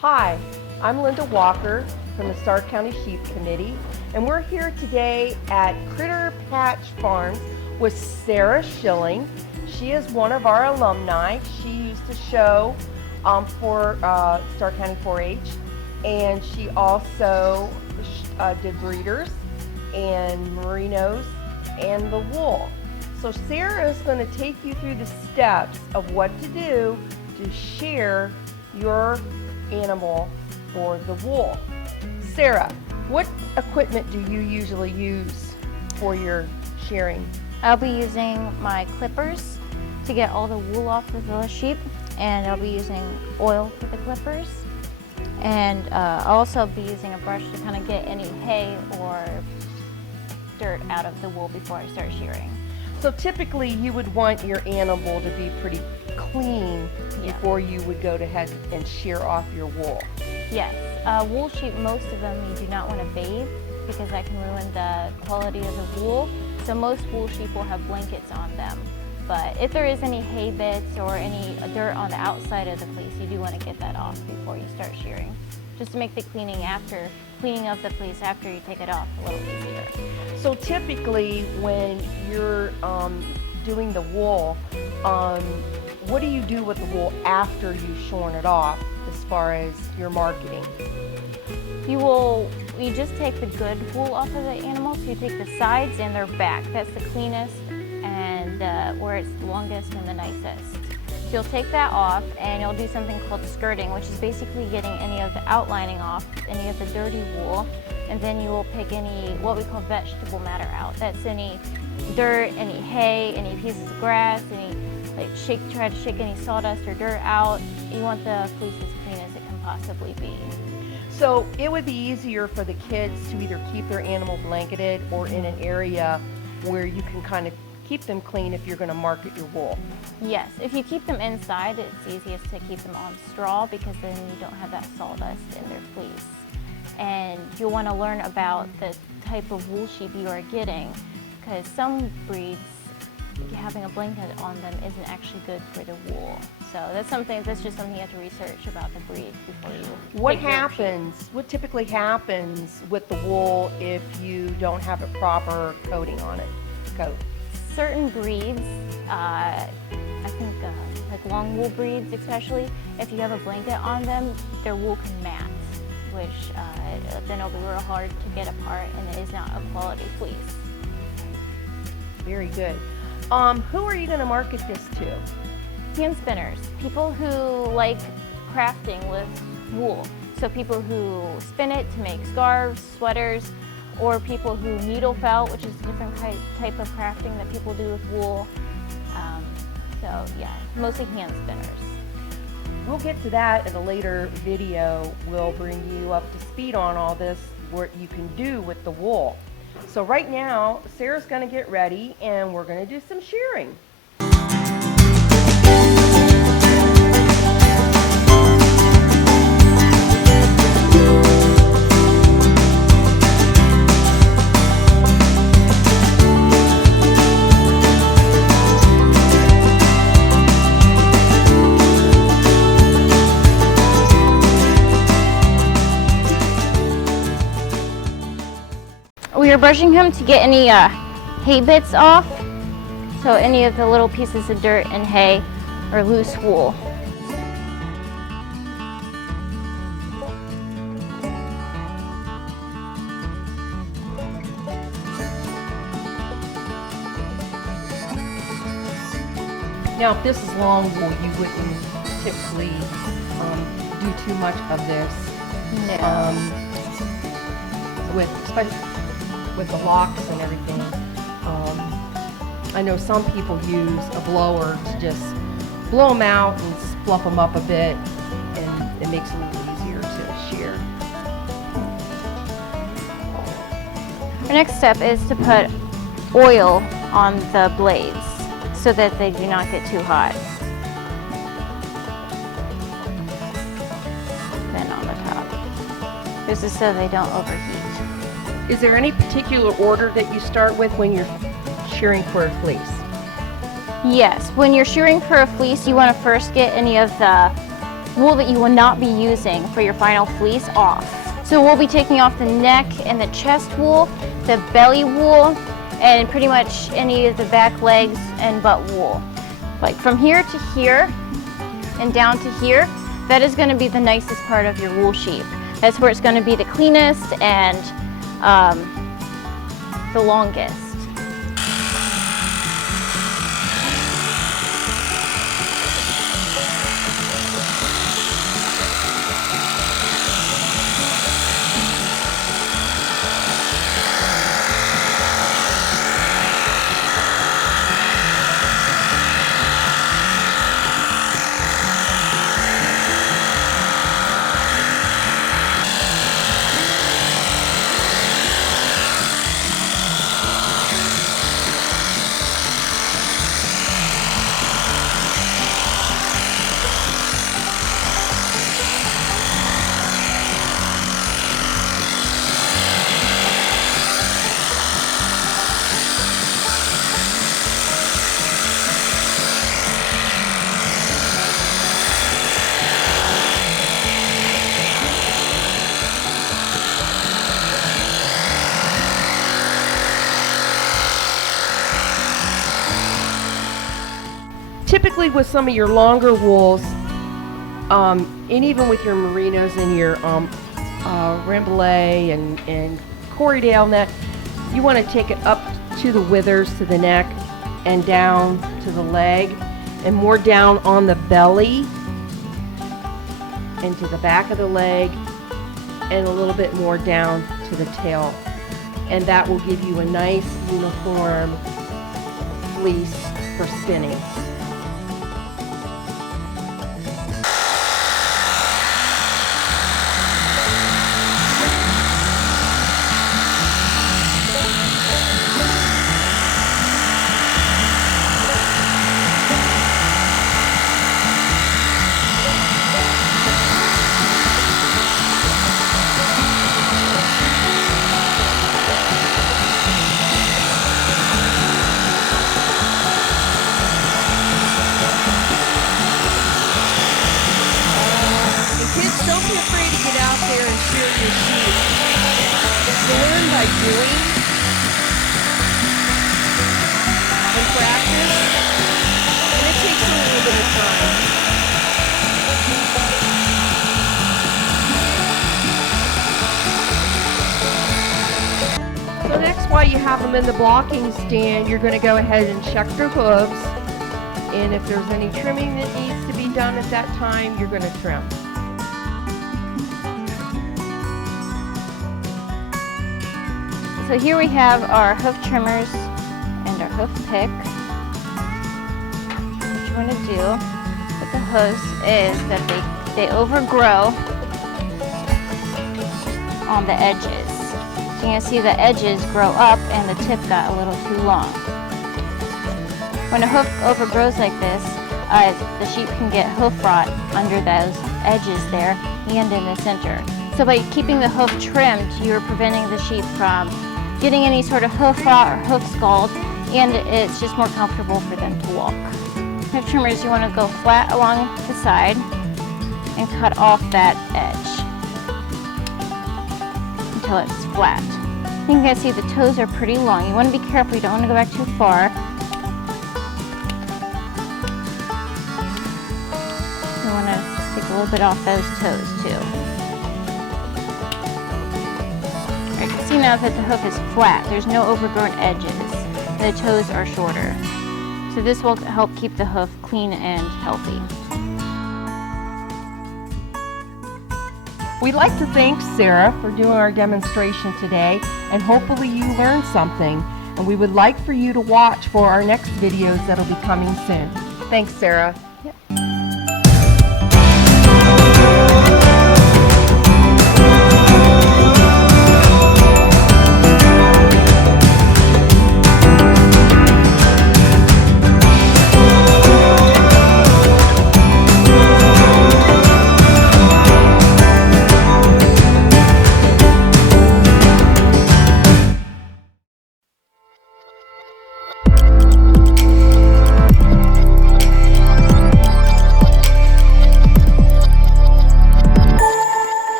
Hi, I'm Linda Walker from the Starr County Sheep Committee, and we're here today at Critter Patch Farms with Sarah Shearing. She is one of our alumni. She used to show for Starr County 4-H, and she also did breeders and merinos and the wool. So Sarah is going to take you through the steps of what to do to shear your animal for the wool. Sarah, what equipment do you usually use for your shearing? I'll be using my clippers to get all the wool off of the sheep, and I'll be using oil for the clippers, and I'll also be using a brush to kind of get any hay or dirt out of the wool before I start shearing. So typically you would want your animal to be pretty clean before you would go ahead and shear off your wool. Yes, wool sheep, most of them you do not want to bathe because that can ruin the quality of the wool. So most wool sheep will have blankets on them. But if there is any hay bits or any dirt on the outside of the fleece, you do want to get that off before you start shearing, just to make the cleaning of the fleece after you take it off a little easier. So typically when you're doing the wool, what do you do with the wool after you've shorn it off as far as your marketing? You just take the good wool off of the animal, so you take the sides and their back. That's the cleanest and where it's the longest and the nicest. So you'll take that off and you'll do something called skirting, which is basically getting any of the outlining off, any of the dirty wool, and then you will pick any what we call vegetable matter out. That's any dirt, any hay, any pieces of grass, any try to shake any sawdust or dirt out. You want the fleece as clean as it can possibly be. So it would be easier for the kids to either keep their animal blanketed or in an area where you can kind of keep them clean if you're going to market your wool. Yes, if you keep them inside, it's easiest to keep them on straw because then you don't have that sawdust in their fleece. And you'll want to learn about the type of wool sheep you are getting, because some breeds, having a blanket on them isn't actually good for the wool. So that's just something you have to research about the breed before you What typically happens with the wool if you don't have a proper coating on it? Certain breeds, I think like long wool breeds especially, if you have a blanket on them, their wool can mat, which then it'll be real hard to get apart and it is not a quality fleece. Very good. Who are you going to market this to? Hand spinners, people who like crafting with wool. So people who spin it to make scarves, sweaters, or people who needle felt, which is a different type of crafting that people do with wool. So yeah, mostly hand spinners. We'll get to that in a later video. We'll bring you up to speed on all this, what you can do with the wool. So right now, Sarah's going to get ready and we're going to do some shearing. We are brushing him to get any hay bits off, so any of the little pieces of dirt and hay or loose wool. Now, if this is long wool, you wouldn't typically do too much of this. No. Especially with the locks and everything. I know some people use a blower to just blow them out and fluff them up a bit, and it makes it a little easier to shear. Our next step is to put oil on the blades so that they do not get too hot. Then on the top. This is so they don't overheat. Is there any particular order that you start with when you're shearing for a fleece? Yes, when you're shearing for a fleece, you want to first get any of the wool that you will not be using for your final fleece off. So we'll be taking off the neck and the chest wool, the belly wool, and pretty much any of the back legs and butt wool. Like from here to here and down to here, that is going to be the nicest part of your wool sheep. That's where it's going to be the cleanest and the longest. Typically with some of your longer wools, and even with your merinos and your Rambouillet and Corriedale net, you want to take it up to the withers, to the neck, and down to the leg, and more down on the belly, and to the back of the leg, and a little bit more down to the tail. And that will give you a nice uniform fleece for spinning. Don't be afraid to get out there and shear your sheep. You learn by doing and practice, and it takes a little bit of time. So next, while you have them in the blocking stand, you're going to go ahead and check their hooves, and if there's any trimming that needs to be done at that time, you're going to trim. So here we have our hoof trimmers and our hoof pick. What you want to do with the hooves is that they overgrow on the edges. So you're going to see the edges grow up and the tip got a little too long. When a hoof overgrows like this, the sheep can get hoof rot under those edges there and in the center. So by keeping the hoof trimmed, you're preventing the sheep from getting any sort of hoof rot or hoof scald, and it's just more comfortable for them to walk. Hoof trimmers, you want to go flat along the side and cut off that edge until it's flat. You can see the toes are pretty long. You want to be careful, you don't want to go back too far. You want to take a little bit off those toes too. See now that the hoof is flat, there's no overgrown edges. The toes are shorter. So this will help keep the hoof clean and healthy. We'd like to thank Sarah for doing our demonstration today, and hopefully you learned something. And we would like for you to watch for our next videos that'll be coming soon. Thanks, Sarah.